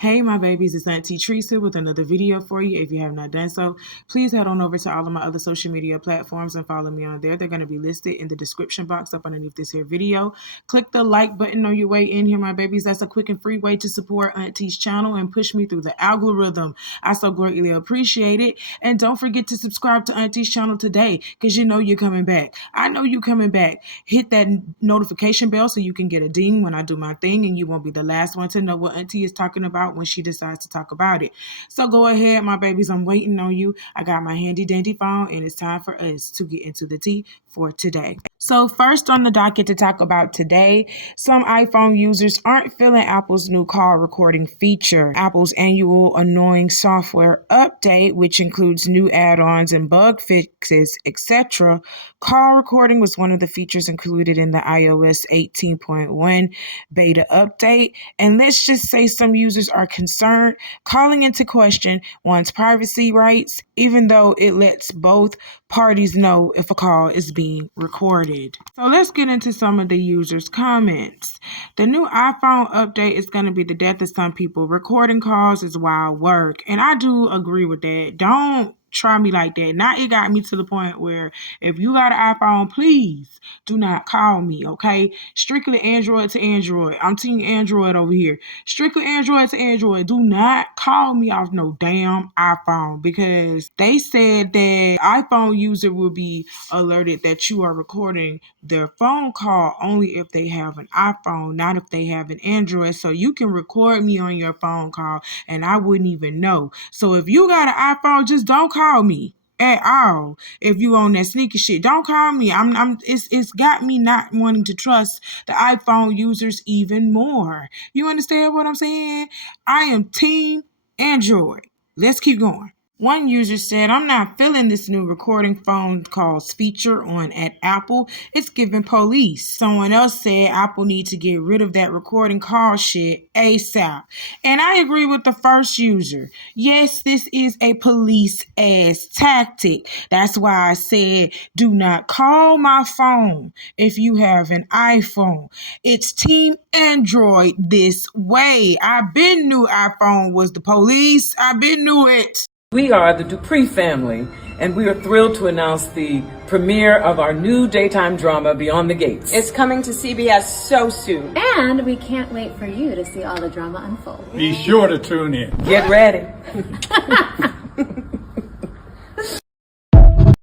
Hey my babies, it's Auntie Trice with another video for you. If you have not done so, please head on over to all of my other social media platforms and follow me on there. They're going to be listed in the description box up underneath this here video. Click the like button on your way in here, my babies. That's a quick and free way to support Auntie's channel and push me through the algorithm. I so greatly appreciate it. And don't forget to subscribe to Auntie's channel today because you know you're coming back. I know you're coming back. Hit that notification bell so you can get a ding when I do my thing and you won't be the last one to know what Auntie is talking about when she decides to talk about it. So go ahead, my babies. I'm waiting on you. I got my handy dandy phone and it's time for us to get into the tea for today. So first on the docket to talk about today, some iPhone users aren't feeling Apple's new call recording feature. Apple's annual annoying software update, which includes new add-ons and bug fixes, etc. Call recording was one of the features included in the iOS 18.1 beta update. And let's just say some users are concerned, calling into question one's privacy rights, even though it lets both parties know if a call is being recorded. So let's get into some of the users' comments. The new iPhone update is going to be the death of some people. Recording calls is wild work. And I do agree with that. Don't try me like that. Now it got me to the point where if you got an iPhone, please do not call me, okay? Strictly Android to Android. I'm team Android over here. Strictly Android to Android. Do not call me off no damn iPhone because they said that iPhone user will be alerted that you are recording their phone call only if they have an iPhone, not if they have an Android. So you can record me on your phone call and I wouldn't even know. So if you got an iPhone, just don't call me at all. If you on that sneaky shit, don't call me. It's got me not wanting to trust the iPhone users even more. You understand what I'm saying? I am team Android. Let's keep going. One user said, I'm not feeling this new recording phone calls feature on at Apple. It's giving police. Someone else said Apple needs to get rid of that recording call shit ASAP. And I agree with the first user. Yes, this is a police ass tactic. That's why I said, do not call my phone if you have an iPhone. It's team Android this way. I been knew iPhone was the police. I been knew it. We are the Dupree family, and we are thrilled to announce the premiere of our new daytime drama, Beyond the Gates. It's coming to CBS so soon. And we can't wait for you to see all the drama unfold. Be sure to tune in. Get ready.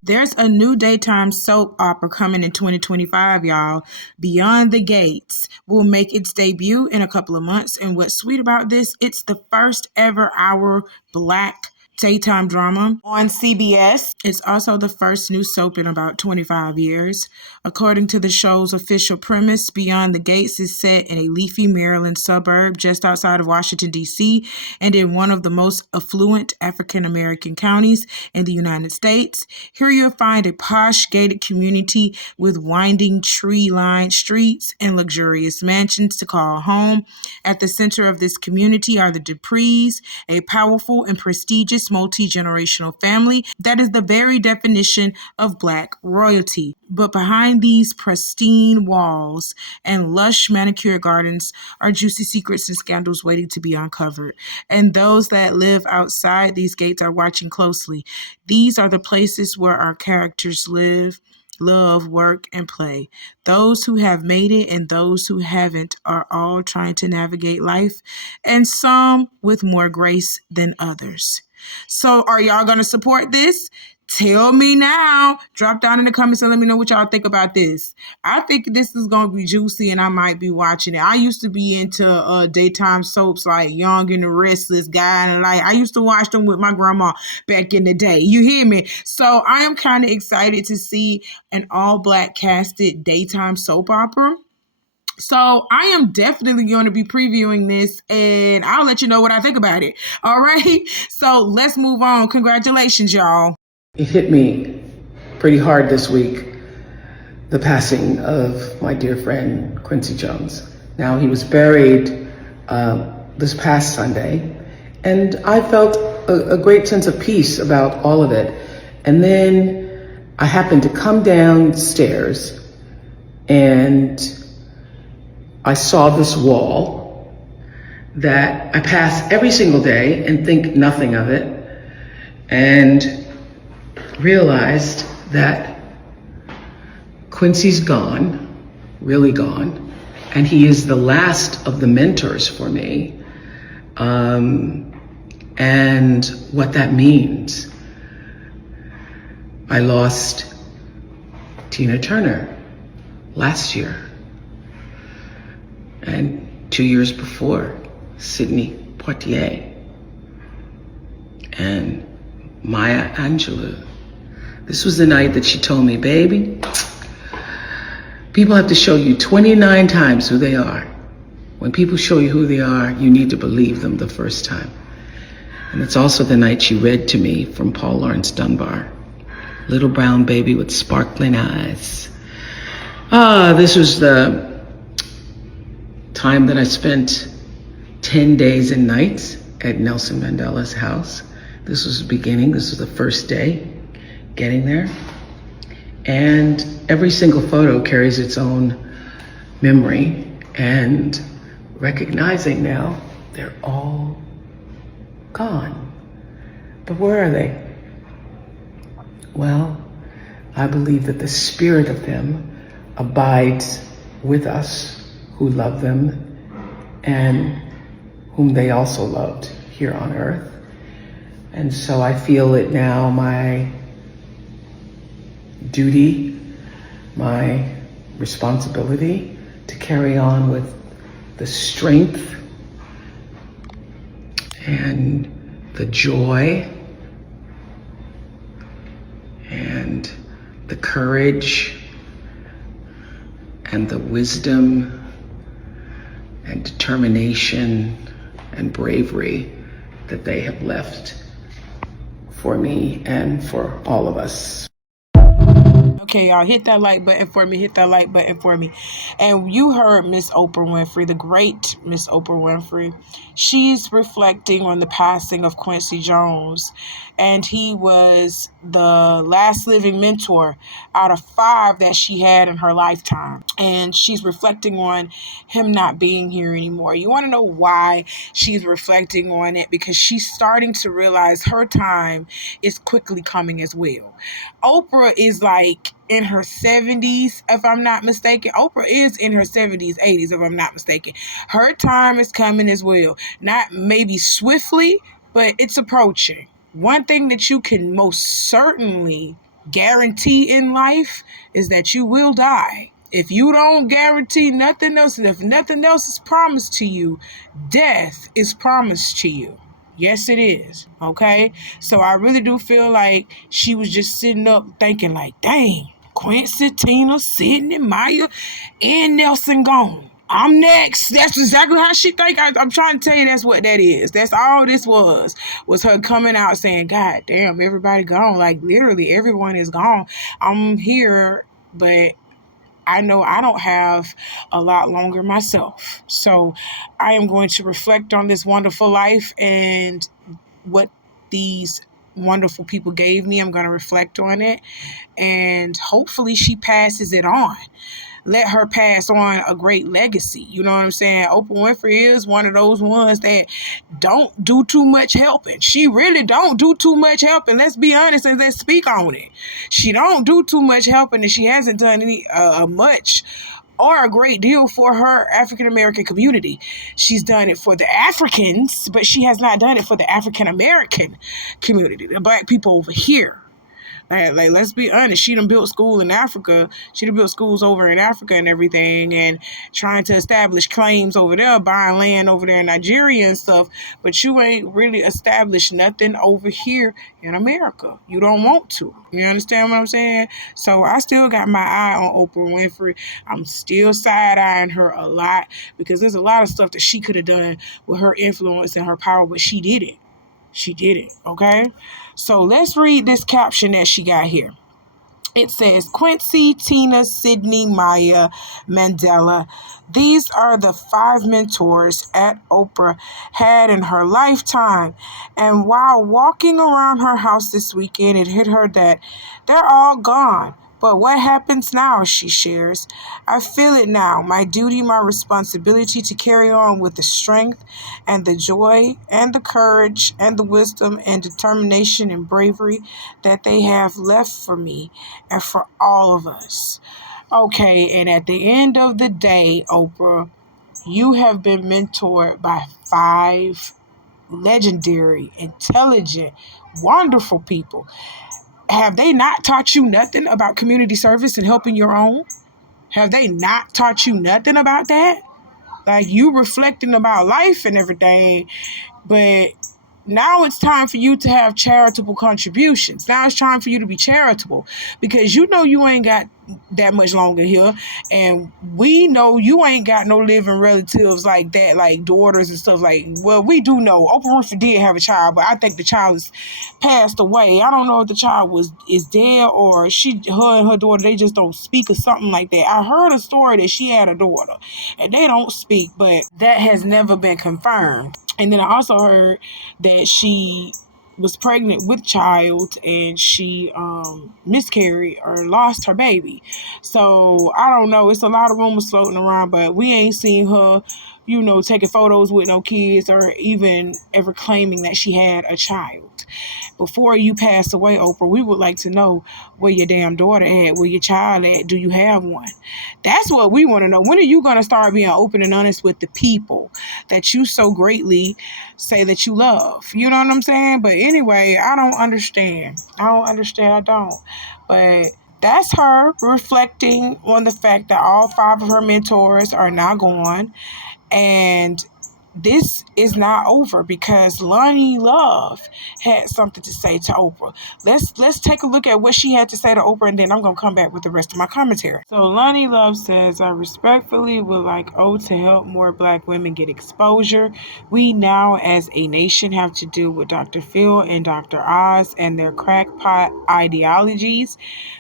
There's a new daytime soap opera coming in 2025, y'all. Beyond the Gates will make its debut in a couple of months. And what's sweet about this, it's the first ever hour Black daytime drama on CBS. It's also the first new soap in about 25 years. According to the show's official premise, Beyond the Gates is set in a leafy Maryland suburb just outside of Washington, D.C., and in one of the most affluent African-American counties in the United States. Here you'll find a posh gated community with winding tree-lined streets and luxurious mansions to call home. At the center of this community are the Duprees, a powerful and prestigious multi-generational family that is the very definition of Black royalty. But behind these pristine walls and lush manicured gardens are juicy secrets and scandals waiting to be uncovered. And those that live outside these gates are watching closely. These are the places where our characters live, love, work, and play. Those who have made it and those who haven't are all trying to navigate life, and some with more grace than others. So are y'all going to support this? Tell me now. Drop down in the comments and let me know what y'all think about this. I think this is going to be juicy and I might be watching it. I used to be into daytime soaps like Young and the Restless, Guy and Light. I used to watch them with my grandma back in the day. You hear me? So I am kind of excited to see an all-Black casted daytime soap opera. So I am definitely going to be previewing this and I'll let you know what I think about it. All right. So let's move on. Congratulations, y'all. It hit me pretty hard this week, the passing of my dear friend Quincy Jones. Now, he was buried this past Sunday, and I felt a great sense of peace about all of it. And then I happened to come downstairs and I saw this wall that I pass every single day and think nothing of it, and realized that Quincy's gone, really gone, and he is the last of the mentors for me, and what that means. I lost Tina Turner last year, and 2 years before, Sidney Poitier, and Maya Angelou. This was the night that she told me, baby, people have to show you 29 times who they are. When people show you who they are, you need to believe them the first time. And it's also the night she read to me from Paul Laurence Dunbar, Little Brown Baby with Sparkling Eyes. This was the time that I spent 10 days and nights at Nelson Mandela's house. This was the beginning. This was the first day getting there. And every single photo carries its own memory, and recognizing now they're all gone. But where are they? Well, I believe that the spirit of them abides with us who love them and whom they also loved here on earth. And so I feel it now my duty, my responsibility to carry on with the strength and the joy and the courage and the wisdom and determination and bravery that they have left for me and for all of us. Okay, y'all, hit that like button for me. Hit that like button for me. And you heard Miss Oprah Winfrey, the great Miss Oprah Winfrey. She's reflecting on the passing of Quincy Jones. And he was the last living mentor out of 5 that she had in her lifetime. And she's reflecting on him not being here anymore. You want to know why she's reflecting on it? Because she's starting to realize her time is quickly coming as well. Oprah is like in her 70s, if I'm not mistaken. Oprah is in her 70s, 80s, if I'm not mistaken. Her time is coming as well. Not maybe swiftly, but it's approaching. One thing that you can most certainly guarantee in life is that you will die. If you don't guarantee nothing else, and if nothing else is promised to you, death is promised to you. Yes, it is. Okay? So I really do feel like she was just sitting up thinking like, dang, Quincy, Tina, Sidney, Maya, and Nelson gone. I'm next. That's exactly how she think. I'm trying to tell you that's what that is. That's all this was her coming out saying, God damn, everybody gone. Like literally everyone is gone. I'm here, but I know I don't have a lot longer myself. So I am going to reflect on this wonderful life and what these wonderful people gave me. I'm going to reflect on it, and hopefully she passes it on. Let her pass on a great legacy. You know what I'm saying? Oprah Winfrey is one of those ones that don't do too much helping. She really don't do too much helping. Let's be honest and let's speak on it. She don't do too much helping, and she hasn't done any much or a great deal for her African-American community. She's done it for the Africans, but she has not done it for the African-American community, the black people over here. Like, let's be honest, she done built school in Africa. She done built schools over in Africa and everything, and trying to establish claims over there, buying land over there in Nigeria and stuff. But you ain't really established nothing over here in America. You don't want to. You understand what I'm saying? So I still got my eye on Oprah Winfrey. I'm still side-eyeing her a lot because there's a lot of stuff that she could have done with her influence and her power, but she didn't. She did it, okay? So let's read this caption that she got here. It says, Quincy, Tina, Sidney, Maya, Mandela. These are the 5 mentors at Oprah had in her lifetime. And while walking around her house this weekend, it hit her that they're all gone. But what happens now, she shares. I feel it now, my duty, my responsibility to carry on with the strength and the joy and the courage and the wisdom and determination and bravery that they have left for me and for all of us. Okay, and at the end of the day, Oprah, you have been mentored by 5 legendary, intelligent, wonderful people. Have they not taught you nothing about community service and helping your own? Have they not taught you nothing about that? Like, you reflecting about life and everything, but now it's time for you to have charitable contributions. Now it's time for you to be charitable, because you know you ain't got that much longer here, and we know you ain't got no living relatives like that, like daughters and stuff. Like, well, we do know Oprah Winfrey did have a child, but I think the child is passed away. I don't know if the child is dead, or her and her daughter, they just don't speak or something like that. I heard a story that she had a daughter and they don't speak, but that has never been confirmed. And then I also heard that she was pregnant with child and she miscarried or lost her baby. So I don't know. It's a lot of rumors floating around, but we ain't seen her, taking photos with no kids or even ever claiming that she had a child. Before you pass away, Oprah, we would like to know where your damn daughter at, where your child at. Do you have one? That's what we want to know. When are you going to start being open and honest with the people that you so greatly say that you love? You know what I'm saying? But anyway, I don't understand. I don't. But that's her reflecting on the fact that all 5 of her mentors are now gone. And this is not over, because Loni Love had something to say to Oprah. Let's take a look at what she had to say to Oprah, and then I'm going to come back with the rest of my commentary. So Loni Love says, I respectfully would like O to help more Black women get exposure. We now as a nation have to deal with Dr. Phil and Dr. Oz and their crackpot ideologies.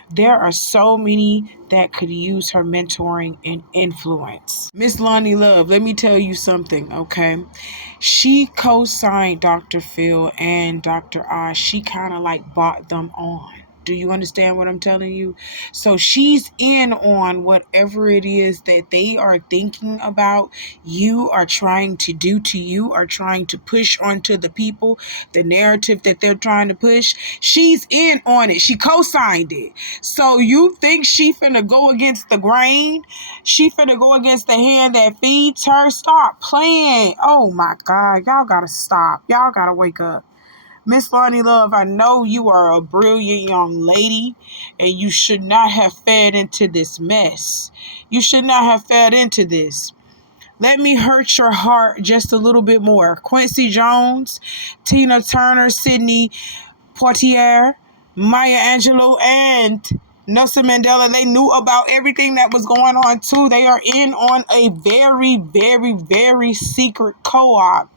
There are so many that could use her mentoring and influence. Miss Loni Love, let me tell you something, okay? She co-signed Dr. Phil and Dr. Oz. She kind of like bought them on. Do you understand what I'm telling you? So she's in on whatever it is that they are thinking about, you are trying to do to you, or trying to push onto the people, the narrative that they're trying to push. She's in on it. She co-signed it. So you think she finna go against the grain? She finna go against the hand that feeds her? Stop playing. Oh my God. Y'all gotta stop. Y'all gotta wake up. Miss Loni Love, I know you are a brilliant young lady, and you should not have fed into this mess. You should not have fed into this. Let me hurt your heart just a little bit more. Quincy Jones, Tina Turner, Sidney Poitier, Maya Angelou, and Nelson Mandela, they knew about everything that was going on too. They are in on a very, very, very secret co-op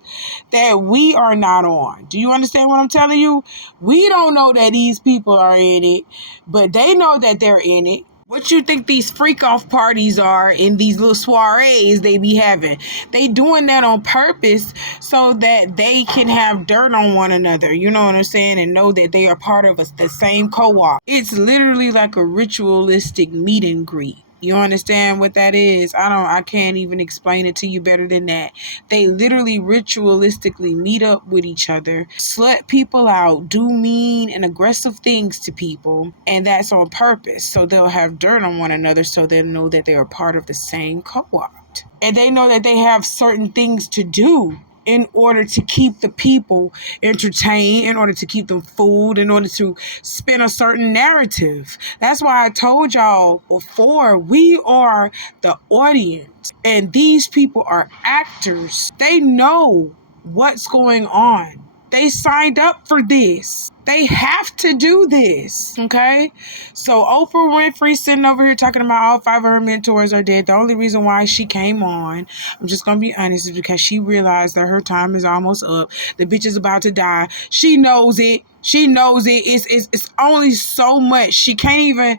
that we are not on. Do you understand what I'm telling you? We don't know that these people are in it, but they know that they're in it. What you think these freak off parties are in these little soirees they be having? They doing that on purpose so that they can have dirt on one another. You know what I'm saying? And know that they are part of the same co-op. It's literally like a ritualistic meet and greet. You understand what that is? I can't even explain it to you better than that. They literally ritualistically meet up with each other, slut people out, do mean and aggressive things to people, and that's on purpose. So they'll have dirt on one another so they'll know that they are part of the same co-op. And they know that they have certain things to do in order to keep the people entertained, in order to keep them fooled, in order to spin a certain narrative. That's why I told y'all before, we are the audience, and these people are actors. They know what's going on. They signed up for this. They have to do this, okay? So Oprah Winfrey sitting over here talking about all 5 of her mentors are dead. The only reason why she came on, I'm just going to be honest, is because she realized that her time is almost up. The bitch is about to die. She knows it. She knows it. It's only so much. She can't even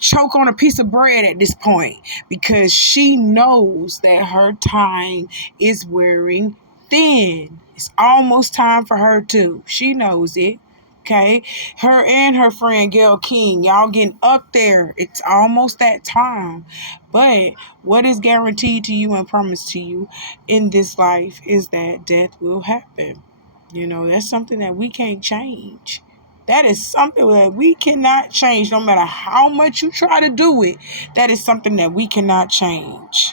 choke on a piece of bread at this point, because she knows that her time is wearing thin. It's almost time for her too. She knows it. Okay, her and her friend Gail King, y'all getting up there. It's almost that time. But what is guaranteed to you and promised to you in this life is that death will happen. That's something that we can't change. That is something that we cannot change, no matter how much you try to do it. That is something that we cannot change.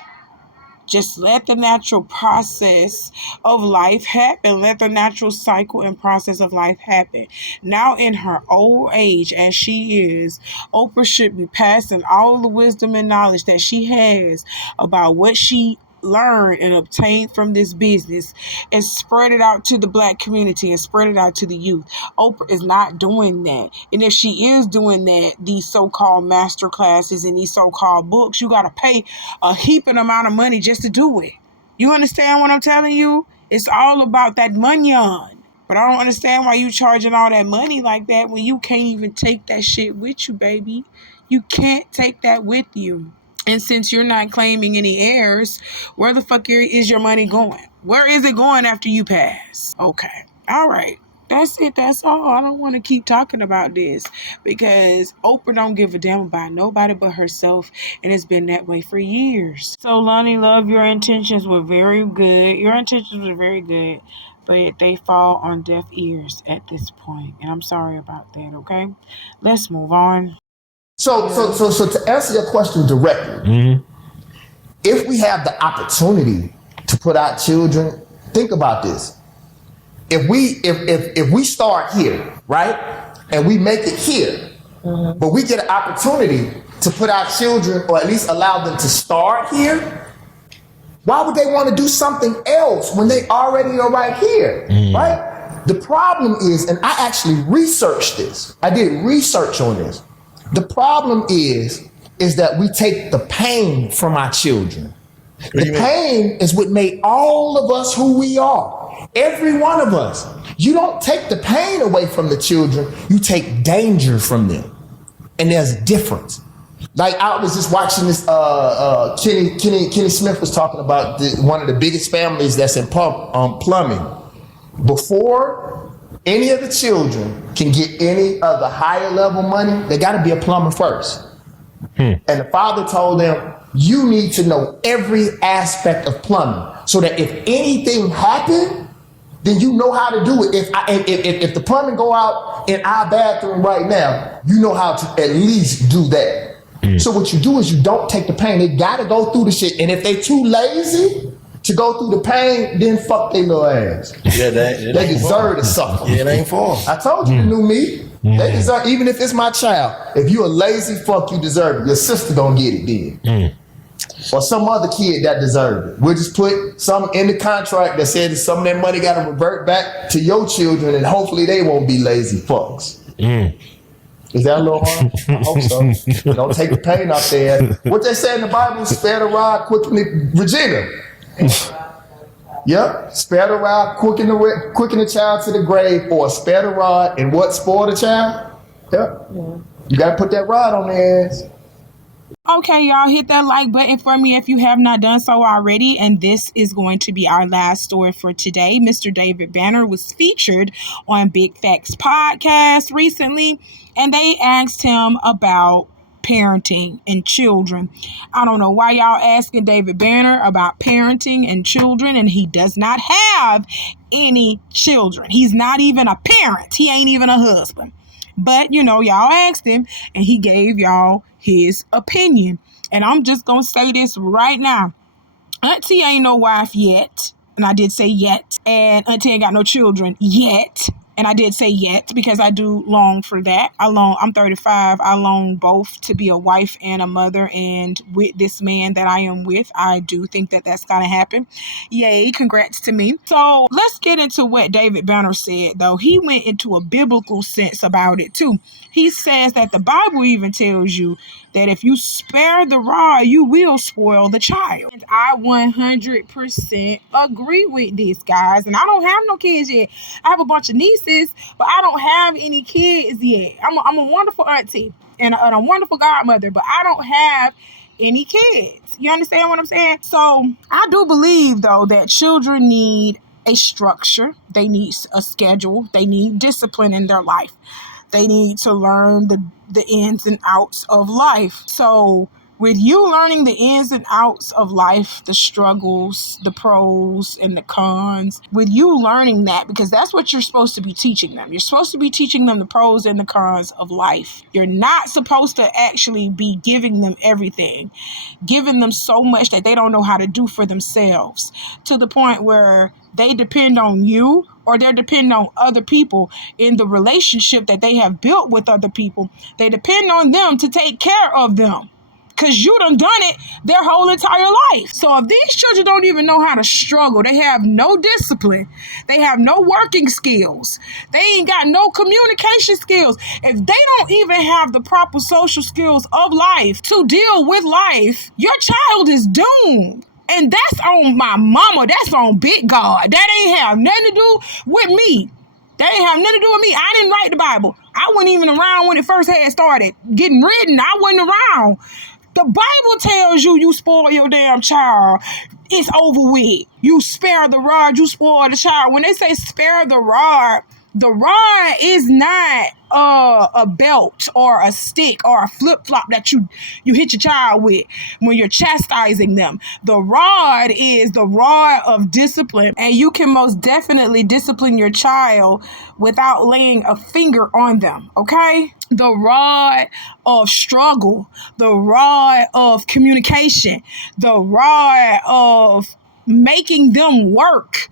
Just let the natural process of life happen. Let the natural cycle and process of life happen. Now, in her old age, as she is, Oprah should be passing all the wisdom and knowledge that she has about what she learned and obtained from this business and spread it out to the Black community and spread it out to the youth. Oprah is not doing that. And if she is doing that, these so-called master classes and these so-called books, you got to pay a heaping amount of money just to do it. You understand what I'm telling you? It's all about that money on. But I don't understand why you charging all that money like that when you can't even take that shit with you, baby. You can't take that with you. And since you're not claiming any heirs, where the fuck is your money going? Where is it going after you pass? Okay. All right. That's it. That's all. I don't want to keep talking about this because Oprah don't give a damn about nobody but herself. And it's been that way for years. So, Loni, love, your intentions were very good. Your intentions were very good. But they fall on deaf ears at this point. And I'm sorry about that, okay? Let's move on. So to answer your question directly, if we have the opportunity to put our children, think about this. If we start here, right, and we make it here, but we get an opportunity to put our children, or at least allow them to start here, why would they want to do something else when they already are right here, right? The problem is, and I actually researched this. I did research on this. The problem is that we take the pain from our children. The pain is what made all of us who we are. Every one of us. You don't take the pain away from the children. You take danger from them. And there's a difference. Like I was just watching this, Kenny Smith was talking about one of the biggest families that's in plumbing. Before any of the children can get any of the higher level money, they got to be a plumber first. And the father told them, you need to know every aspect of plumbing so that if anything happened, then you know how to do it. If the plumbing go out in our bathroom right now, you know how to at least do that. So what you do is you don't take the pain. They got to go through the shit. And if they too lazy to go through the pain, then fuck they little ass. Yeah, they deserve to suffer. Yeah, it ain't for them. I told you the new me. They deserve, even if it's my child. If you a lazy fuck, you deserve it. Your sister don't get it then. Or some other kid that deserved it. We'll just put something in the contract that said that some of that money got to revert back to your children, and hopefully they won't be lazy fucks. Is that a little hard? I hope so. Don't take the pain out there. What they say in the Bible, spare the rod, quicken the Regina. Yep, spare the rod, quicken the child to the grave, or spare the rod and what, spoil the child? Yep. You gotta put that rod on their ass. Okay, y'all, hit that like button for me if you have not done so already. And this is going to be our last story for today. Mr. David Banner was featured on Big Facts podcast recently, and they asked him about parenting and children. I don't know why y'all asking David Banner about parenting and children, and he does not have any children. He's not even a parent. He ain't even a husband. But, y'all asked him, and he gave y'all his opinion. And I'm just going to say this right now. Auntie ain't no wife yet. And I did say yet. And Auntie ain't got no children yet. And I did say yet because I do long for that. I'm 35. I long both to be a wife and a mother. And with this man that I am with, I do think that that's going to happen. Yay, congrats to me. So let's get into what David Banner said, though. He went into a biblical sense about it, too. He says that the Bible even tells you that if you spare the rod, you will spoil the child. And I 100% agree with this, guys. And I don't have no kids yet. I have a bunch of nieces, but I don't have any kids yet. I'm a wonderful auntie and a wonderful godmother, but I don't have any kids. You understand what I'm saying? So I do believe, though, that children need a structure. They need a schedule. They need discipline in their life. They need to learn the ins and outs of life. So with you learning the ins and outs of life, the struggles, the pros and the cons, with you learning that, because that's what you're supposed to be teaching them. You're supposed to be teaching them the pros and the cons of life. You're not supposed to actually be giving them everything, giving them so much that they don't know how to do for themselves, to the point where they depend on you, or they're depending on other people in the relationship that they have built with other people. They depend on them to take care of them, because you done it their whole entire life. So if these children don't even know how to struggle, they have no discipline, they have no working skills, they ain't got no communication skills. If they don't even have the proper social skills of life to deal with life, your child is doomed. And that's on my mama. That's on big God. That ain't have nothing to do with me. That ain't have nothing to do with me. I didn't write the Bible. I wasn't even around when it first had started getting written. I wasn't around. The Bible tells you spoil your damn child, it's over with. You spare the rod, you spoil the child. When they say spare the rod is not a belt or a stick or a flip-flop that you hit your child with when you're chastising them. The rod is the rod of discipline, and you can most definitely discipline your child without laying a finger on them, okay? The rod of struggle, the rod of communication, the rod of making them work.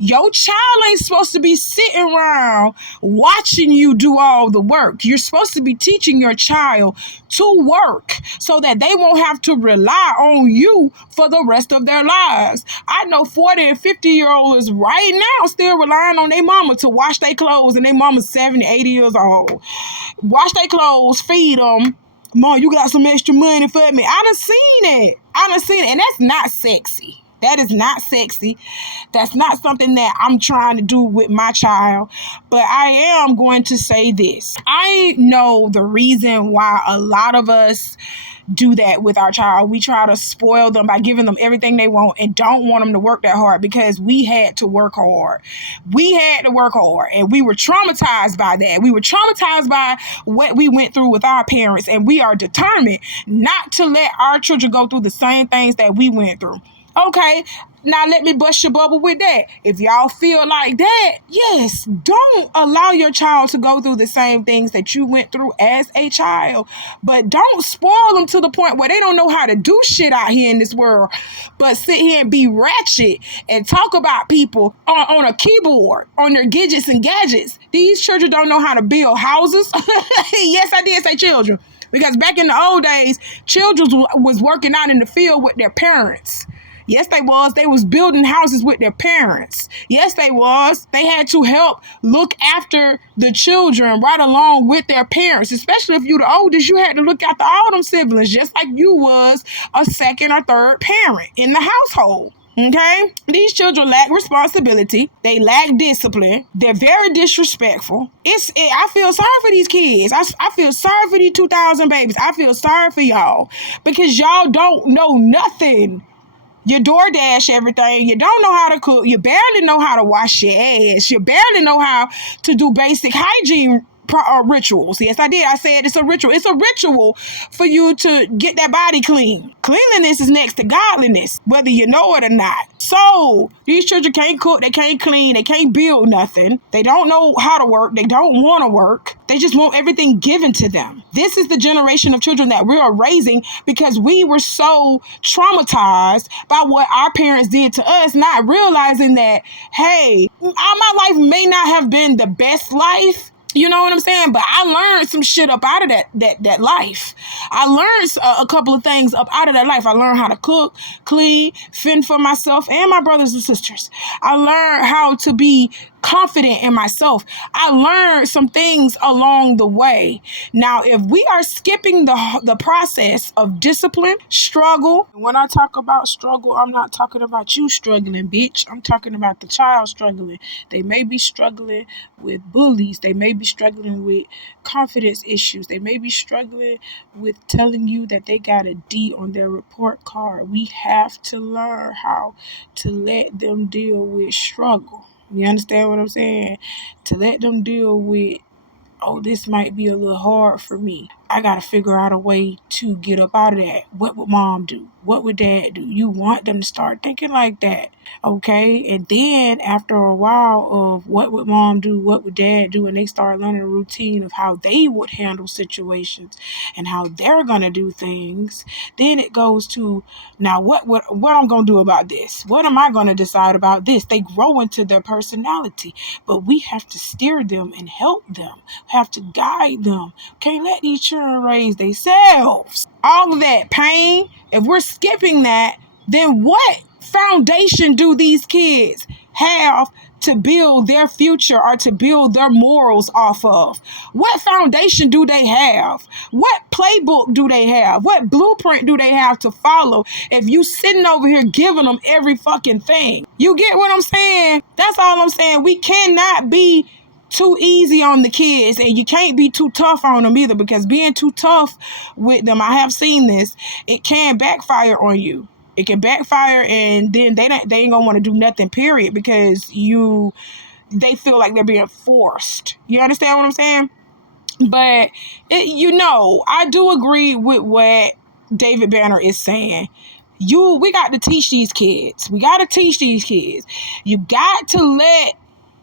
Your child ain't supposed to be sitting around watching you do all the work. You're supposed to be teaching your child to work so that they won't have to rely on you for the rest of their lives. I know 40 and 50-year-olds right now still relying on their mama to wash their clothes, and their mama's 70, 80 years old. Wash their clothes, feed them. Mom, you got some extra money for me? I done seen it. And that's not sexy. That is not sexy. That's not something that I'm trying to do with my child. But I am going to say this. I know the reason why a lot of us do that with our child. We try to spoil them by giving them everything they want and don't want them to work that hard, because we had to work hard. We had to work hard, and we were traumatized by that. We were traumatized by what we went through with our parents, and we are determined not to let our children go through the same things that we went through. Okay, now let me bust your bubble with that. If y'all feel like that, yes, don't allow your child to go through the same things that you went through as a child. But don't spoil them to the point where they don't know how to do shit out here in this world, but sit here and be ratchet and talk about people on a keyboard, on their gadgets and gadgets. These children don't know how to build houses. Yes, I did say children. Because back in the old days, children was working out in the field with their parents. Yes, they was. They was building houses with their parents. Yes, they was. They had to help look after the children right along with their parents. Especially if you the oldest, you had to look after all them siblings, just like you was a second or third parent in the household. Okay? These children lack responsibility. They lack discipline. They're very disrespectful. I feel sorry for these kids. I feel sorry for these 2,000 babies. I feel sorry for y'all, because y'all don't know nothing. You DoorDash everything. You don't know how to cook. You barely know how to wash your ass. You barely know how to do basic hygiene rituals. Yes, I did. I said it's a ritual. It's a ritual for you to get that body clean. Cleanliness is next to godliness, whether you know it or not. So these children can't cook. They can't clean. They can't build nothing. They don't know how to work. They don't want to work. They just want everything given to them. This is the generation of children that we are raising because we were so traumatized by what our parents did to us, not realizing that, hey, my life may not have been the best life. You know what I'm saying? But I learned some shit up out of that life. I learned a couple of things up out of that life. I learned how to cook, clean, fend for myself and my brothers and sisters. I learned how to be confident in myself. I learned some things along the way. Now, if we are skipping the process of discipline, struggle, when I talk about struggle, I'm not talking about you struggling, bitch. I'm talking about the child struggling. They may be struggling with bullies. They may be struggling with confidence issues. They may be struggling with telling you that they got a D on their report card. We have to learn how to let them deal with struggle. You understand what I'm saying? To let them deal with, oh, this might be a little hard for me. I got to figure out a way to get up out of that. What would mom do? What would dad do? You want them to start thinking like that, okay? And then after a while of what would mom do? What would dad do? And they start learning a routine of how they would handle situations and how they're going to do things. Then it goes to, now what I'm going to do about this? What am I going to decide about this? They grow into their personality, but we have to steer them and help them. We have to guide them. Can't let these children raise themselves. All of that pain, if we're skipping that, then what foundation do these kids have to build their future or to build their morals off of? What foundation do they have? What playbook do they have? What blueprint do they have to follow if you sitting over here giving them every fucking thing? You get what I'm saying? That's all I'm saying. We cannot be too easy on the kids, and you can't be too tough on them either, because being too tough with them, I have seen this, it can backfire on you. It can backfire, and then they ain't gonna want to do nothing, period, because they feel like they're being forced. You understand what I'm saying? But I do agree with what David Banner is saying. We got to teach these kids. We got to teach these kids. You got to let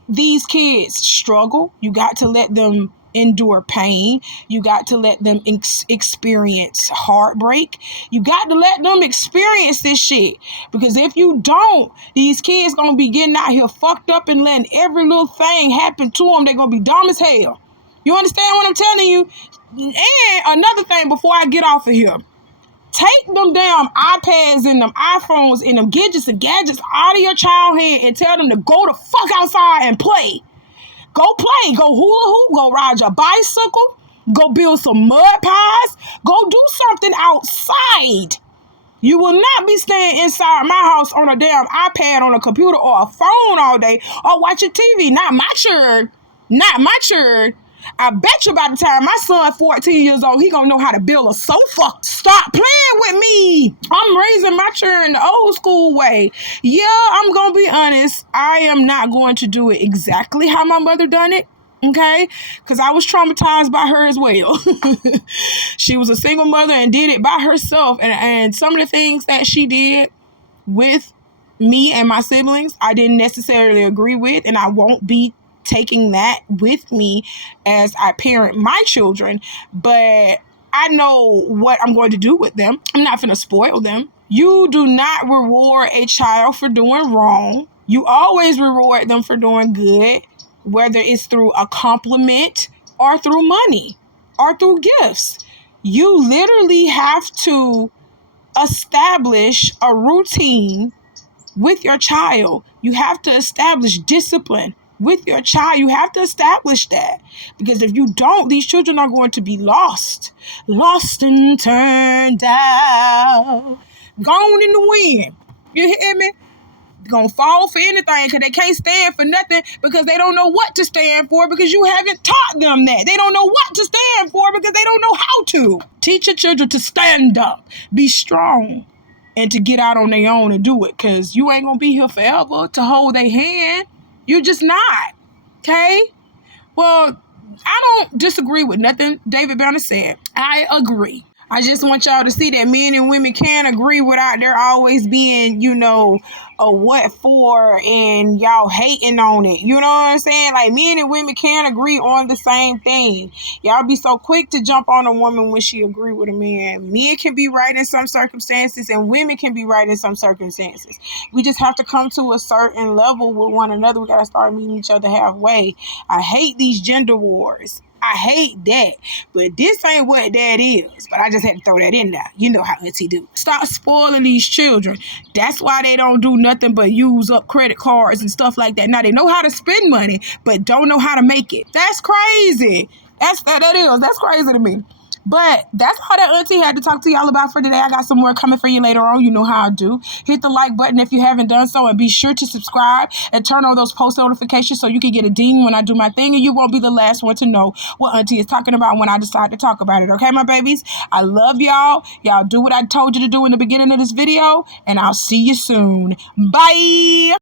these kids struggle. You got to let them endure pain. You got to let them experience heartbreak. You got to let them experience this shit. Because if you don't, these kids gonna be getting out here fucked up and letting every little thing happen to them. They're gonna be dumb as hell. You understand what I'm telling you? And another thing before I get off of here, take them damn iPads and them iPhones and them gadgets out of your child hand and tell them to go the fuck outside and play. Go play. Go hula hoop. Go ride your bicycle. Go build some mud pies. Go do something outside. You will not be staying inside my house on a damn iPad, on a computer, or a phone all day, or watching TV. Not my churn. Not my churn. I bet you by the time my son 14 years old, he gonna know how to build a sofa. Stop playing with me. I'm raising my children the old school way. Yeah, I'm gonna be honest. I am not going to do it exactly how my mother done it. Okay? Because I was traumatized by her as well. She was a single mother and did it by herself. And some of the things that she did with me and my siblings, I didn't necessarily agree with, and I won't be taking that with me as I parent my children, but I know what I'm going to do with them. I'm not going to spoil them. You do not reward a child for doing wrong. You always reward them for doing good, whether it's through a compliment or through money or through gifts. You literally have to establish a routine with your child. You have to establish discipline with your child. You have to establish that, because if you don't, these children are going to be lost and turned out, gone in the wind. You hear me? They're gonna fall for anything because they can't stand for nothing, because they don't know what to stand for, because you haven't taught them that. They don't know what to stand for because they don't know how to. Teach your children to stand up, be strong, and to get out on their own and do it, because you ain't gonna be here forever to hold their hand. You're just not. Okay? Well, I don't disagree with nothing David Banner said. I agree. I just want y'all to see that men and women can agree without there always being, a what for and y'all hating on it. You know what I'm saying? Like, men and women can agree on the same thing. Y'all be so quick to jump on a woman when she agree with a man. Men can be right in some circumstances and women can be right in some circumstances. We just have to come to a certain level with one another. We got to start meeting each other halfway. I hate these gender wars. I hate that. But this ain't what that is. But I just had to throw that in there. You know how Auntie do. Stop spoiling these children. That's why they don't do nothing but use up credit cards and stuff like that. Now they know how to spend money, but don't know how to make it. That's crazy. That's crazy to me. But that's all that Auntie had to talk to y'all about for today. I got some more coming for you later on. You know how I do. Hit the like button if you haven't done so, and be sure to subscribe and turn on those post notifications so you can get a ding when I do my thing, and you won't be the last one to know what Auntie is talking about when I decide to talk about it. Okay, my babies? I love y'all. Y'all do what I told you to do in the beginning of this video, and I'll see you soon. Bye.